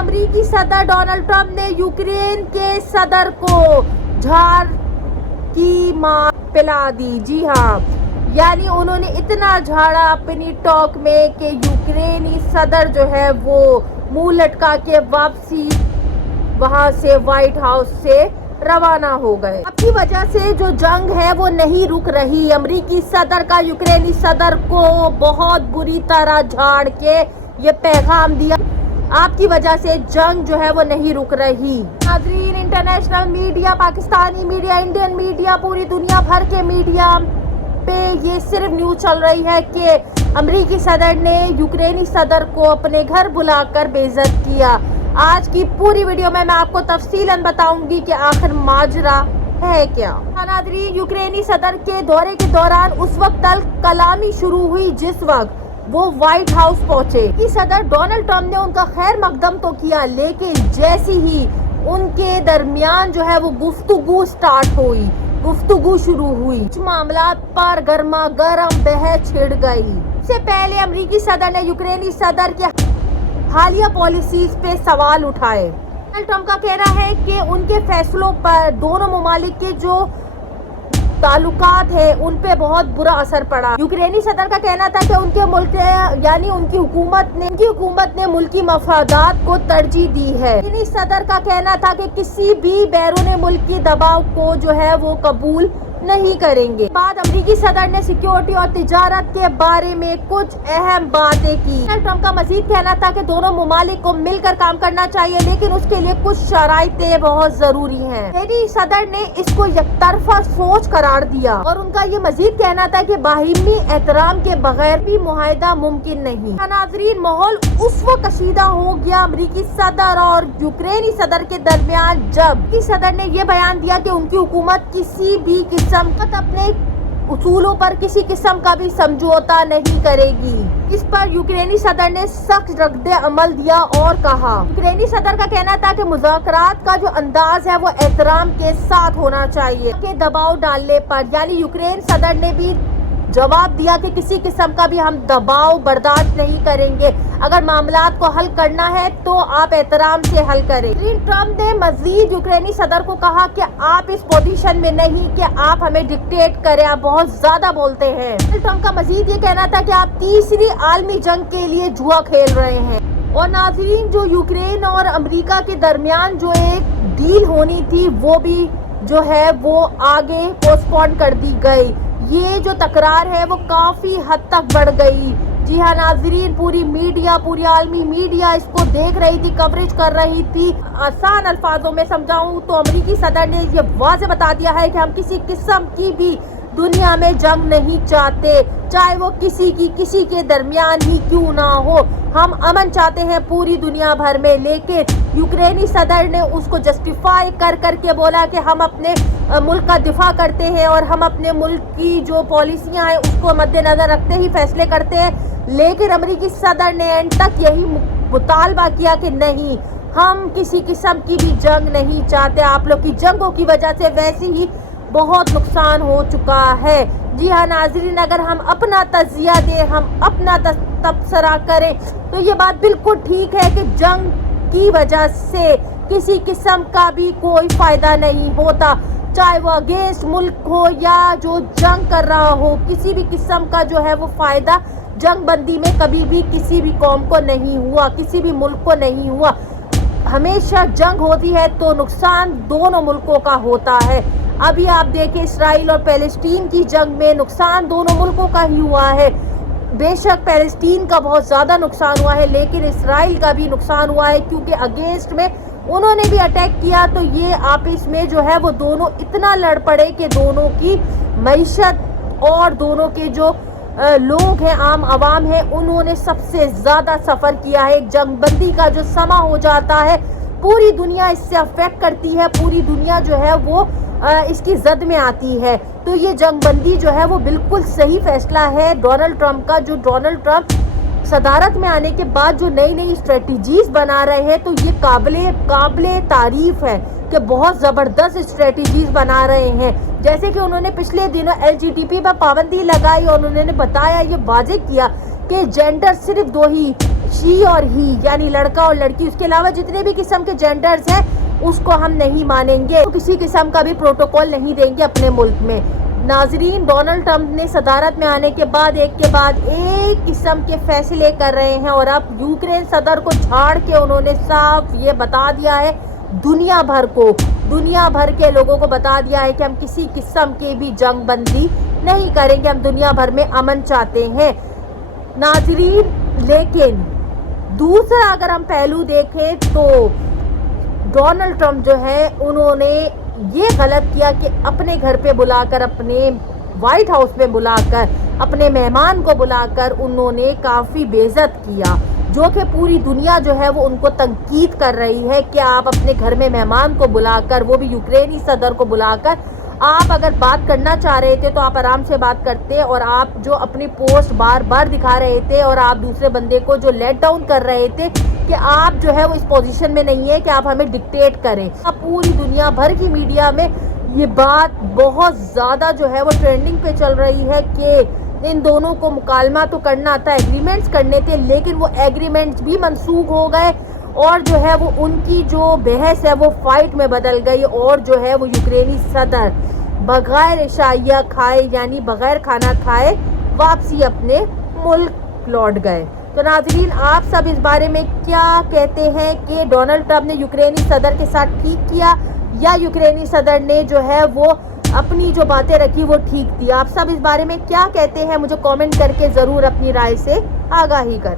امریکی صدر Donald Trump نے یوکرین کے صدر کو جھاڑ کی مار پلا دی. جی ہاں، یعنی انہوں نے اتنا جھاڑا اپنی ٹاک میں کہ یوکرینی صدر جو ہے وہ منہ لٹکا کے واپسی وہاں سے وائٹ ہاؤس سے روانہ ہو گئے. اب کی وجہ سے جو جنگ ہے وہ نہیں رک رہی. امریکی صدر کا یوکرینی صدر کو بہت بری طرح جھاڑ کے یہ پیغام دیا، آپ کی وجہ سے جنگ جو ہے وہ نہیں رک رہی. ناظرین، international media, Pakistani media, Indian media, پوری دنیا بھر کے میڈیا پہ یہ صرف نیوز چل رہی ہے کہ امریکی صدر نے یوکرینی صدر کو اپنے گھر بلا کر بے عزت کیا. آج کی پوری ویڈیو میں آپ کو تفصیلاً بتاؤں گی کہ آخر ماجرا ہے کیا. ناظرین، یوکرینی صدر کے دورے کے دوران اس وقت کلامی شروع ہوئی جس وقت وہ وائٹ ہاؤس پہنچے. صدر ڈونلڈ ٹرمپ نے ان کا خیر مقدم تو کیا، لیکن جیسی ہی ان کے درمیان جو ہے وہ گفتگو شروع ہوئی، کچھ معاملات پر گرما گرم بحث چھڑ گئی. اس سے پہلے امریکی صدر نے یوکرینی صدر کے حالیہ پالیسیز پہ سوال اٹھائے. ڈونلڈ ٹرمپ کا کہنا ہے کہ ان کے فیصلوں پر دونوں ممالک کے جو تعلقات ہیں ان پہ بہت برا اثر پڑا. یوکرینی صدر کا کہنا تھا کہ ان کے ملک یعنی ان کی حکومت نے ملکی مفادات کو ترجیح دی ہے. یوکرینی صدر کا کہنا تھا کہ کسی بھی بیرون ملکی دباؤ کو جو ہے وہ قبول نہیں کریں گے. بعد امریکی صدر نے سیکیورٹی اور تجارت کے بارے میں کچھ اہم باتیں کی. ڈونلڈ ٹرمپ کا مزید کہنا تھا کہ دونوں ممالک کو مل کر کام کرنا چاہیے، لیکن اس کے لیے کچھ شرائطیں بہت ضروری ہیں. یوکرینی صدر نے اس کو یک طرفہ سوچ قرار دیا اور ان کا یہ مزید کہنا تھا کہ باہمی احترام کے بغیر بھی معاہدہ ممکن نہیں. ناظرین، ماحول اس وقت کشیدہ ہو گیا امریکی صدر اور یوکرینی صدر کے درمیان جب صدر نے یہ بیان دیا کہ ان کی حکومت کسی بھی اپنے اصولوں پر کسی قسم کا بھی سمجھوتا نہیں کرے گی. اس پر یوکرینی صدر نے سخت رد عمل دیا اور کہا. یوکرینی صدر کا کہنا تھا کہ مذاکرات کا جو انداز ہے وہ احترام کے ساتھ ہونا چاہیے کہ دباؤ ڈالنے پر، یعنی یوکرین صدر نے بھی جواب دیا کہ کسی قسم کا بھی ہم دباؤ برداشت نہیں کریں گے. اگر معاملات کو حل کرنا ہے تو آپ احترام سے حل کریں. ٹرمپ نے مزید یوکرینی صدر کو کہا کہ آپ اس پوزیشن میں نہیں کہ آپ ہمیں ڈکٹیٹ کریں، آپ بہت زیادہ بولتے ہیں. ٹرمپ کا مزید یہ کہنا تھا کہ آپ تیسری عالمی جنگ کے لیے جوا کھیل رہے ہیں. اور ناظرین، جو یوکرین اور امریکہ کے درمیان جو ایک ڈیل ہونی تھی وہ بھی جو ہے وہ آگے پوسٹ پون کر دی گئی. یہ جو تکرار ہے وہ کافی حد تک بڑھ گئی. جی ہاں ناظرین، پوری عالمی میڈیا اس کو دیکھ رہی تھی، کوریج کر رہی تھی. آسان الفاظوں میں سمجھاؤں تو امریکی صدر نے یہ واضح بتا دیا ہے کہ ہم کسی قسم کی بھی دنیا میں جنگ نہیں چاہتے، چاہے وہ کسی کے درمیان ہی کیوں نہ ہو. ہم امن چاہتے ہیں پوری دنیا بھر میں. لیکن یوکرینی صدر نے اس کو جسٹیفائی کر کے بولا کہ ہم اپنے ملک کا دفاع کرتے ہیں اور ہم اپنے ملک کی جو پالیسیاں ہیں اس کو مد نظر رکھتے ہی فیصلے کرتے ہیں. لیکن امریکی صدر نے اینڈ تک یہی مطالبہ کیا کہ نہیں، ہم کسی قسم کی بھی جنگ نہیں چاہتے. آپ لوگ کی جنگوں کی وجہ سے ویسے ہی بہت نقصان ہو چکا ہے. جی ہاں ناظرین، اگر ہم اپنا تجزیہ دیں، ہم اپنا تبصرہ کریں تو یہ بات بالکل ٹھیک ہے کہ جنگ کی وجہ سے کسی قسم کا بھی کوئی فائدہ نہیں ہوتا، چاہے وہ اگینسٹ ملک ہو یا جو جنگ کر رہا ہو. کسی بھی قسم کا جو ہے وہ فائدہ جنگ بندی میں کبھی بھی کسی بھی قوم کو نہیں ہوا، کسی بھی ملک کو نہیں ہوا. ہمیشہ جنگ ہوتی ہے تو نقصان دونوں ملکوں کا ہوتا ہے. ابھی آپ دیکھیں اسرائیل اور فلسطین کی جنگ میں نقصان دونوں ملکوں کا ہی ہوا ہے. بے شک فلسطین کا بہت زیادہ نقصان ہوا ہے، لیکن اسرائیل کا بھی نقصان ہوا ہے کیونکہ اگینسٹ میں انہوں نے بھی اٹیک کیا. تو یہ آپس میں جو ہے وہ دونوں اتنا لڑ پڑے کہ دونوں کی معیشت اور دونوں کے جو لوگ ہیں، عام عوام ہیں، انہوں نے سب سے زیادہ سفر کیا ہے. جنگ بندی کا جو سما ہو جاتا ہے پوری دنیا اس سے افیکٹ کرتی ہے، پوری دنیا جو ہے وہ اس کی زد میں آتی ہے. تو یہ جنگ بندی جو ہے وہ بالکل صحیح فیصلہ ہے ڈونلڈ ٹرمپ کا. جو ڈونلڈ ٹرمپ صدارت میں آنے کے بعد جو نئی اسٹریٹجیز بنا رہے ہیں تو یہ قابل تعریف ہے کہ بہت زبردست اسٹریٹجیز بنا رہے ہیں. جیسے کہ انہوں نے پچھلے دنوں LGBT پر پابندی لگائی اور انہوں نے بتایا، یہ واضح کیا کہ جینڈر صرف 2 ہی شی اور ہی یعنی لڑکا اور لڑکی، اس کے علاوہ جتنے بھی قسم کے جینڈرز ہیں اس کو ہم نہیں مانیں گے، کسی قسم کا بھی پروٹوکول نہیں دیں گے اپنے ملک میں۔ ناظرین، ڈونلڈ ٹرمپ نے صدارت میں آنے کے بعد ایک قسم کے فیصلے کر رہے ہیں، اور اب یوکرین صدر کو جھاڑ کے انہوں نے صاف یہ بتا دیا ہے دنیا بھر کے لوگوں کو بتا دیا ہے کہ ہم کسی قسم کی بھی جنگ بندی نہیں کریں گے، ہم دنیا بھر میں امن چاہتے ہیں۔ ناظرین، لیکن دوسرا اگر ہم پہلو دیکھیں تو ڈونلڈ ٹرمپ جو ہے انہوں نے یہ غلط کیا کہ اپنے گھر پہ بلا کر، اپنے وائٹ ہاؤس میں بلا کر، اپنے مہمان کو بلا کر انہوں نے کافی بے عزت کیا، جو کہ پوری دنیا جو ہے وہ ان کو تنقید کر رہی ہے کہ آپ اپنے گھر میں مہمان کو بلا کر، وہ بھی یوکرینی صدر کو بلا کر، آپ اگر بات کرنا چاہ رہے تھے تو آپ آرام سے بات کرتے، اور آپ جو اپنی پوسٹ بار بار دکھا رہے تھے اور آپ دوسرے بندے کو جو لیٹ ڈاؤن کر رہے تھے کہ آپ جو ہے وہ اس پوزیشن میں نہیں ہے کہ آپ ہمیں ڈکٹیٹ کریں۔ پوری دنیا بھر کی میڈیا میں یہ بات بہت زیادہ جو ہے وہ ٹرینڈنگ پہ چل رہی ہے کہ ان دونوں کو مکالمہ تو کرنا تھا، ایگریمنٹس کرنے تھے، لیکن وہ ایگریمنٹس بھی منسوخ ہو گئے، اور جو ہے وہ ان کی جو بحث ہے وہ فائٹ میں بدل گئی، اور جو ہے وہ یوکرینی صدر بغیر عشائیہ کھائے یعنی بغیر کھانا کھائے واپسی اپنے ملک لوٹ گئے۔ تو ناظرین، آپ سب اس بارے میں کیا کہتے ہیں کہ ڈونلڈ ٹرمپ نے یوکرینی صدر کے ساتھ ٹھیک کیا، یا یوکرینی صدر نے جو ہے وہ اپنی جو باتیں رکھی وہ ٹھیک تھی؟ آپ سب اس بارے میں کیا کہتے ہیں؟ مجھے کامنٹ کر کے ضرور اپنی رائے سے آگاہی کریں۔